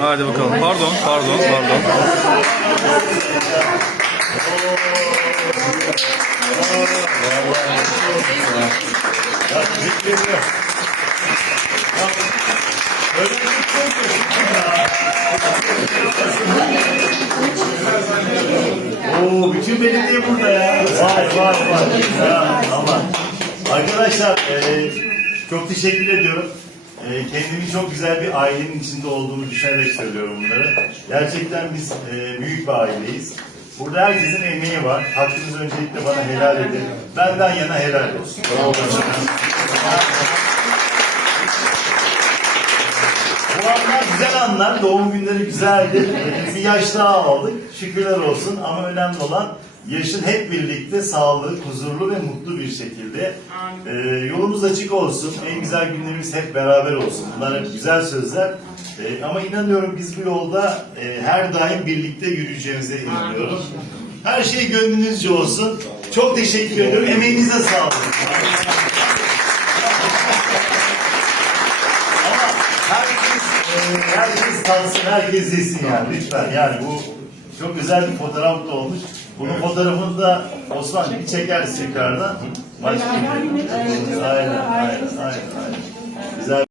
Hadi bakalım. Pardon, pardon, pardon. Oo, bütün belediye burada ya. Vay vay vay. Ya, aman. Arkadaşlar, e, çok teşekkür ediyorum. E, kendimi çok güzel bir ailenin içinde olduğumu düşünerek söylüyorum bunları. Gerçekten biz e, büyük bir aileyiz. Burada herkesin emeği var. Hakkınız öncelikle bana helal edin. Benden yana helal olsun. Bu anlar güzel anlar. Doğum günleri güzeldi. Bir yaş daha aldık. Şükürler olsun. Ama önemli olan yaşın hep birlikte sağlık, huzurlu ve mutlu bir şekilde. Ee, yolumuz açık olsun. En güzel günlerimiz hep beraber olsun. Bunlar hep güzel sözler. Ee, ama inanıyorum biz bu yolda e, her daim birlikte yürüyeceğimize inanıyorum. Her şey gönlünüzce olsun. Çok teşekkür ediyorum. Emeğinize sağlık. Ama herkes, herkes tansın, herkes yesin yani lütfen. Yani bu çok güzel bir fotoğraf da olmuş. Bunun fotoğrafını da Osman bir çekeriz tekrardan. Başka bir- Aynen, aynen, aynen, aynen. Güzel.